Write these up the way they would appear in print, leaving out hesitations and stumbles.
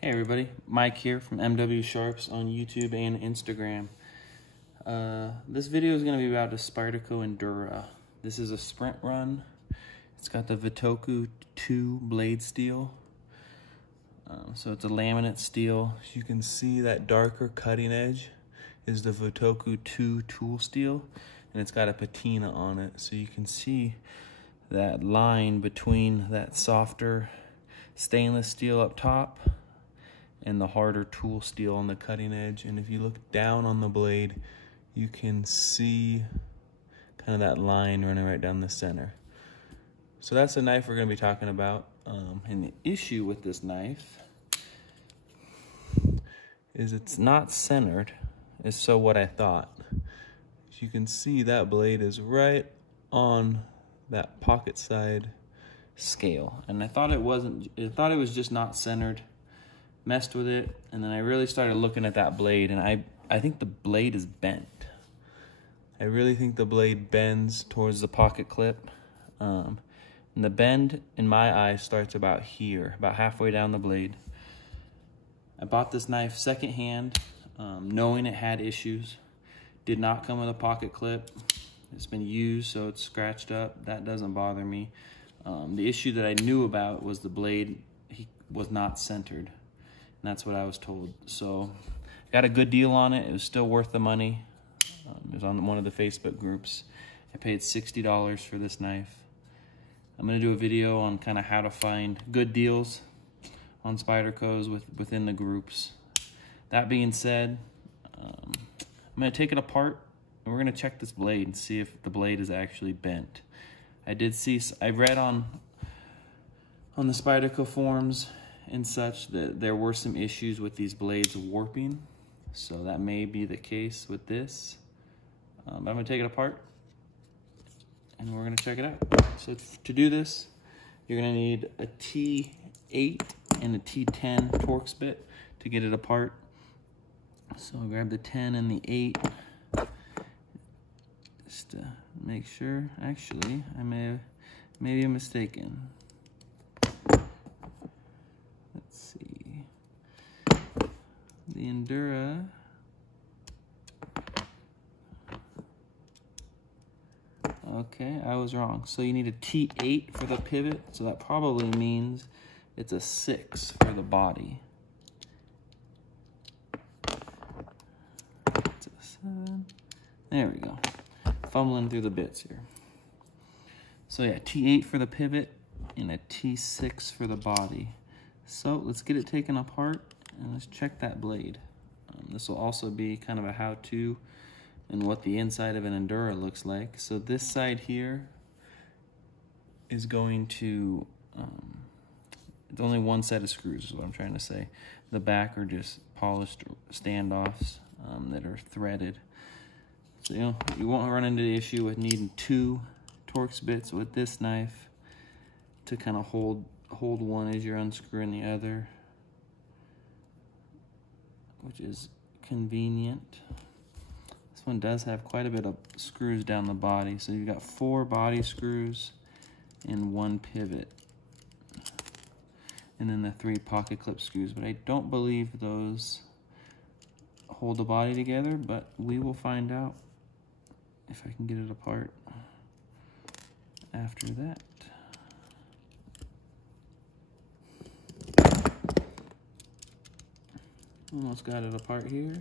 Hey everybody, Mike here from MW Sharps on YouTube and Instagram. This video is going to be about the Spyderco Endura. This is a sprint run. It's got the V-Toku2 blade steel. So it's a laminate steel. As you can see, that darker cutting edge is the V-Toku2 tool steel, and it's got a patina on it. So you can see that line between that softer stainless steel up top and the harder tool steel on the cutting edge. And if you look down on the blade, you can see kind of that line running right down the center. So that's the knife we're going to be talking about. And the issue with this knife is it's not centered, is so what I thought. As you can see, that blade is right on that pocket side scale, and I thought it wasn't. I thought it was just not centered. Messed with it, and then I really started looking at that blade, and I think the blade is bent. I really think the blade bends towards the pocket clip. And the bend in my eyes starts about here, about halfway down the blade. I bought this knife secondhand, knowing it had issues. Did not come with a pocket clip. It's been used, so it's scratched up. That doesn't bother me. The issue that I knew about was the blade was not centered. And that's what I was told. So got a good deal on it. It was still worth the money. It was on one of the Facebook groups. I paid $60 for this knife. I'm going to do a video on kind of how to find good deals on Spydercos within the groups. That being said, I'm going to take it apart and we're going to check this blade and see if the blade is actually bent. I read on the Spyderco forums and such that there were some issues with these blades warping, so that may be the case with this. But I'm going to take it apart and we're going to check it out. So to do this, you're going to need a T8 and a T10 Torx bit to get it apart. So I'll grab the 10 and the 8 just to make sure. Actually, maybe I'm mistaken. Let's see. The Endura okay, I was wrong. So you need a T8 for the pivot, so that probably means it's a 6 for the body. It's a 7. There we go. Fumbling through the bits here. So yeah, T8 for the pivot and a T6 for the body. So let's get it taken apart and let's check that blade. This will also be kind of a how-to and what the inside of an Endura looks like. So this side here is going to, it's only one set of screws is what I'm trying to say. The back are just polished standoffs that are threaded. So you won't run into the issue with needing 2 Torx bits with this knife to kind of hold one as you're unscrewing the other, which is convenient. This one does have quite a bit of screws down the body, so you've got 4 body screws and 1 pivot, and then the 3 pocket clip screws, but I don't believe those hold the body together, but we will find out if I can get it apart after that. Almost got it apart here.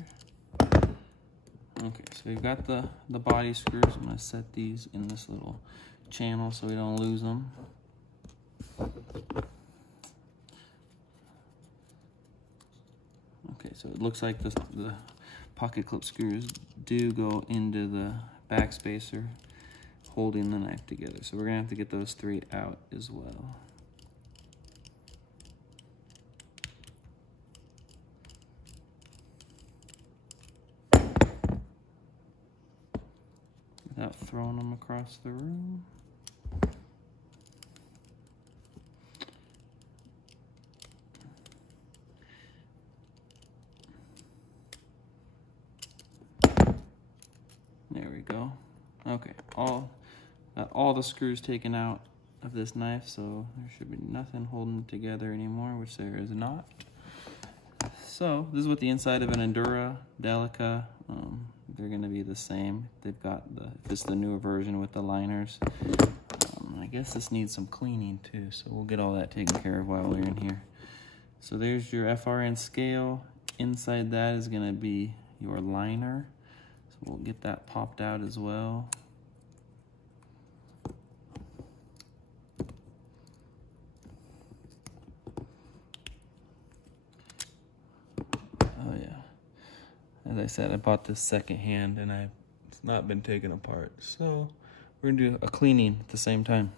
Okay, so we've got the body screws. I'm going to set these in this little channel so we don't lose them. Okay, so it looks like the pocket clip screws do go into the back spacer holding the knife together. So we're going to have to get those 3 out as well. Without throwing them across the room. There we go. Okay, all the screws taken out of this knife, so there should be nothing holding it together anymore, which there is not. So this is what the inside of an Endura Delica, they're gonna be the same. They've got this is the newer version with the liners. I guess this needs some cleaning too, so we'll get all that taken care of while we're in here. So there's your FRN scale. Inside that is gonna be your liner. So we'll get that popped out as well. Oh yeah. As I said, I bought this secondhand and it's not been taken apart. So we're gonna do a cleaning at the same time.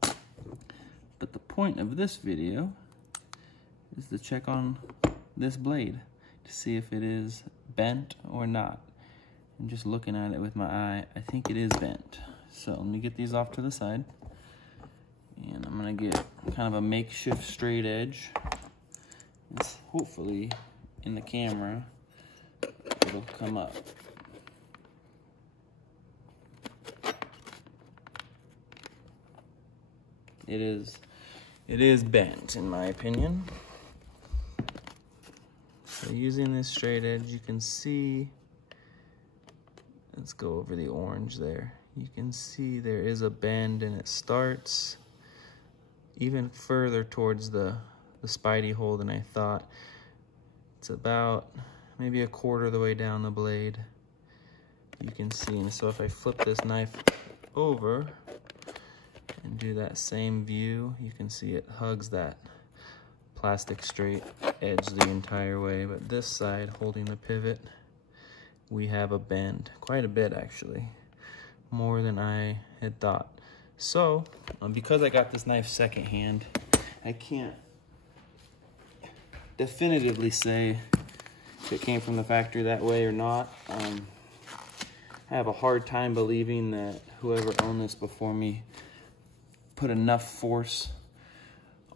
But the point of this video is to check on this blade to see if it is bent or not. And just looking at it with my eye, I think it is bent. So let me get these off to the side. And I'm gonna get kind of a makeshift straight edge. It's hopefully in the camera, it'll come up. It is bent in my opinion. So using this straight edge, you can see, let's go over the orange there. You can see there is a bend and it starts even further towards the Spidey hole than I thought. It's about maybe a quarter of the way down the blade. You can see, and so if I flip this knife over and do that same view, you can see it hugs that plastic straight edge the entire way. But this side, holding the pivot, we have a bend, quite a bit actually, more than I had thought. So because I got this knife secondhand, I can't definitively say if it came from the factory that way or not. I have a hard time believing that whoever owned this before me put enough force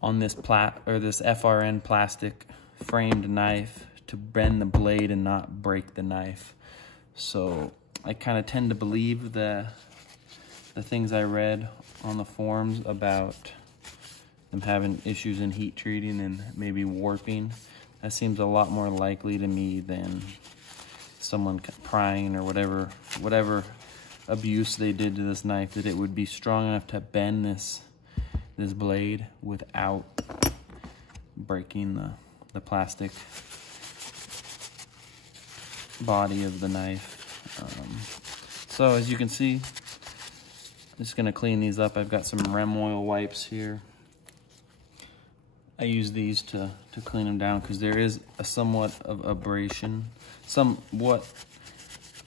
on this this FRN plastic framed knife to bend the blade and not break the knife. So I kind of tend to believe the things I read on the forums about them having issues in heat treating and maybe warping. That seems a lot more likely to me than someone prying or whatever abuse they did to this knife, that it would be strong enough to bend this blade without breaking the plastic body of the knife. So as you can see, I'm just gonna clean these up. I've got some Rem oil wipes here. I use these to clean them down because there is a somewhat of abrasion. What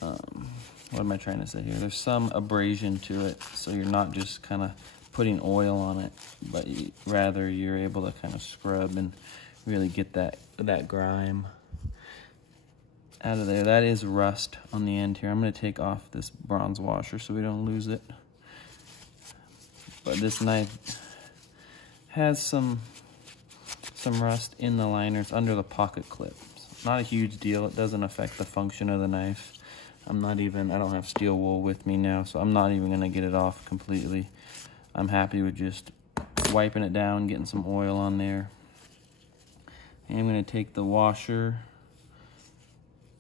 am I trying to say here? There's some abrasion to it, so you're not just kind of putting oil on it, but rather you're able to kind of scrub and really get that grime out of there. That is rust on the end here. I'm going to take off this bronze washer so we don't lose it. But this knife has some rust in the liners under the pocket clips. Not a huge deal. It doesn't affect the function of the knife. I don't have steel wool with me now, so I'm not even going to get it off completely. I'm happy with just wiping it down, getting some oil on there. And I'm going to take the washer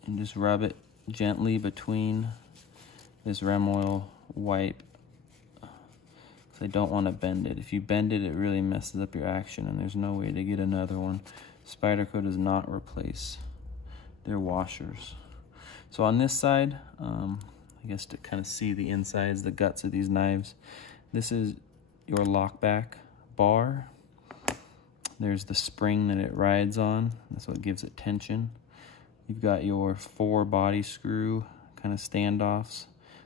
and just rub it gently between this Rem oil wipe. I don't want to bend it. If you bend it, it really messes up your action, and there's no way to get another one. Spyderco does not replace their washers. So on this side, I guess to kind of see the insides, the guts of these knives, this is your lockback bar. There's the spring that it rides on. That's what gives it tension. You've got your 4 body screw kind of standoffs,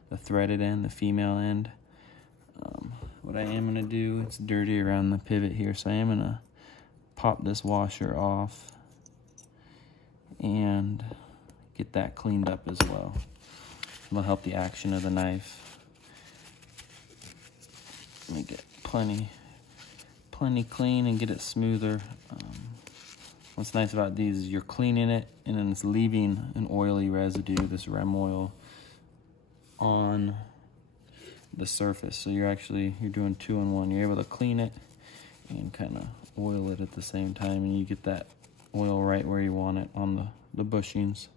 the threaded end, the female end. What I am going to do, it's dirty around the pivot here, so I am going to pop this washer off and get that cleaned up as well. It'll help the action of the knife. Let me get plenty clean and get it smoother. What's nice about these is you're cleaning it and then it's leaving an oily residue, this Rem oil, on the surface. So you're doing 2 in 1. You're able to clean it and kind of oil it at the same time, and you get that oil right where you want it on the bushings.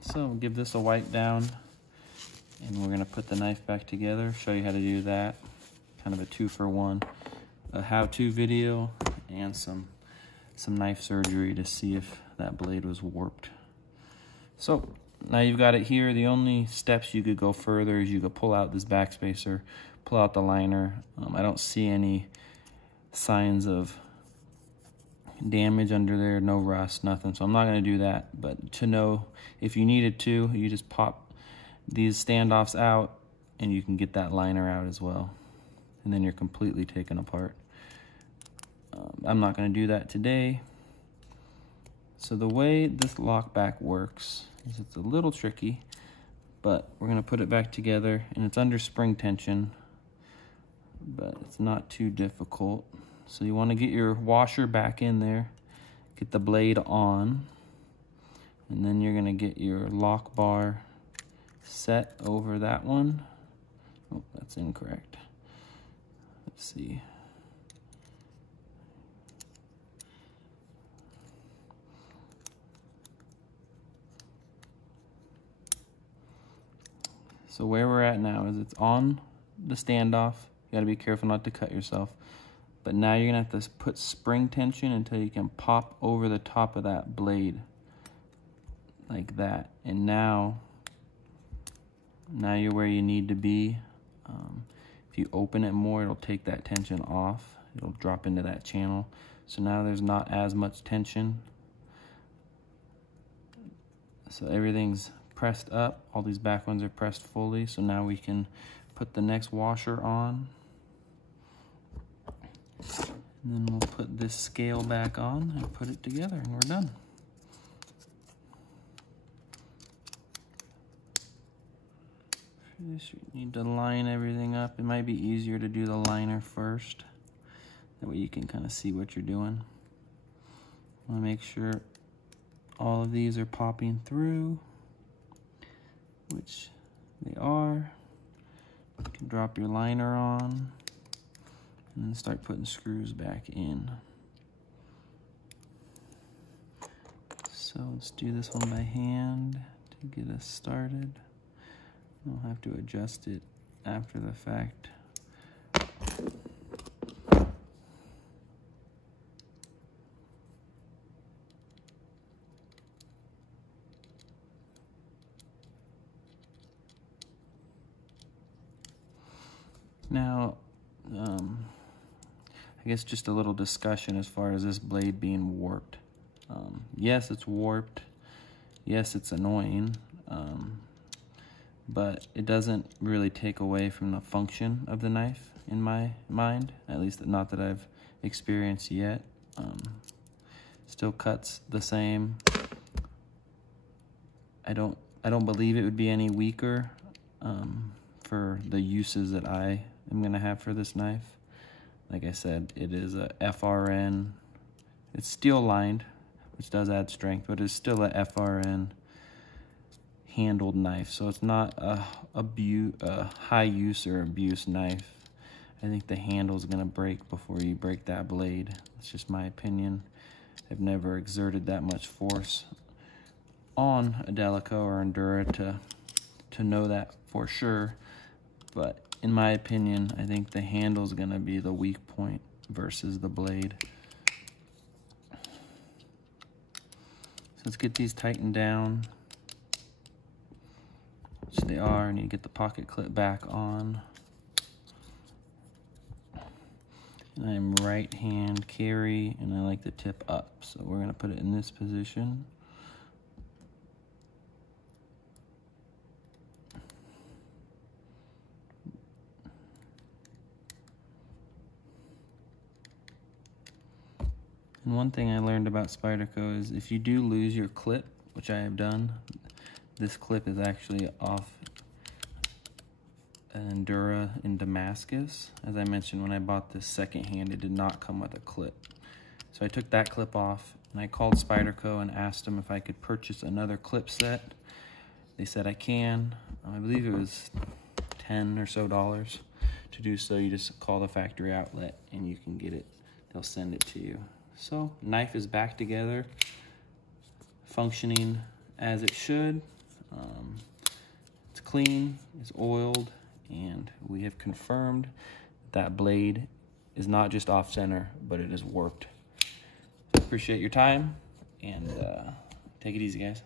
So give this a wipe down, and we're gonna put the knife back together, show you how to do that. Kind of a 2-for-1, a how-to video and some knife surgery to see if that blade was warped. So now you've got it here. The only steps you could go further is you could pull out this backspacer, pull out the liner. I don't see any signs of damage under there, no rust, nothing, so I'm not going to do that. But to know if you needed to, you just pop these standoffs out and you can get that liner out as well, and then you're completely taken apart. I'm not going to do that today. So the way this lock back works is it's a little tricky, but we're going to put it back together, and it's under spring tension, but it's not too difficult. So you want to get your washer back in there, get the blade on, and then you're going to get your lock bar set over that one. Oh, that's incorrect. Let's see. So where we're at now is it's on the standoff. You gotta be careful not to cut yourself. But now you're gonna have to put spring tension until you can pop over the top of that blade like that. And now you're where you need to be. If you open it more, it'll take that tension off. It'll drop into that channel. So now there's not as much tension. So everything's pressed up. All these back ones are pressed fully. So now we can put the next washer on. And then we'll put this scale back on and put it together, and we're done. For this, you need to line everything up. It might be easier to do the liner first. That way you can kind of see what you're doing. I want to make sure all of these are popping through, which they are. You can drop your liner on and then start putting screws back in. So let's do this one by hand to get us started. I'll have to adjust it after the fact. Now, I guess just a little discussion as far as this blade being warped. Yes, it's warped. Yes, it's annoying. But it doesn't really take away from the function of the knife in my mind, at least not that I've experienced yet. Still cuts the same. I don't believe it would be any weaker for the uses that I am gonna have for this knife. Like I said, it is a FRN. It's steel lined, which does add strength, but it's still a FRN handled knife, so it's not a high use or abuse knife. I think the handle's gonna break before you break that blade. It's just my opinion. I've never exerted that much force on a Delica or Endura to know that for sure, but in my opinion, I think the handle's gonna be the weak point versus the blade. So let's get these tightened down, which they are, and you get the pocket clip back on. And I'm right hand carry, and I like the tip up, so we're gonna put it in this position. And one thing I learned about Spyderco is if you do lose your clip, which I have done, this clip is actually off an Endura in Damascus. As I mentioned, when I bought this secondhand, it did not come with a clip. So I took that clip off, and I called Spyderco and asked them if I could purchase another clip set. They said I can. I believe it was $10 or so to do so. You just call the factory outlet and you can get it. They'll send it to you. So knife is back together, functioning as it should. It's clean, it's oiled, and we have confirmed that blade is not just off center, but it is warped. Appreciate your time, and take it easy, guys.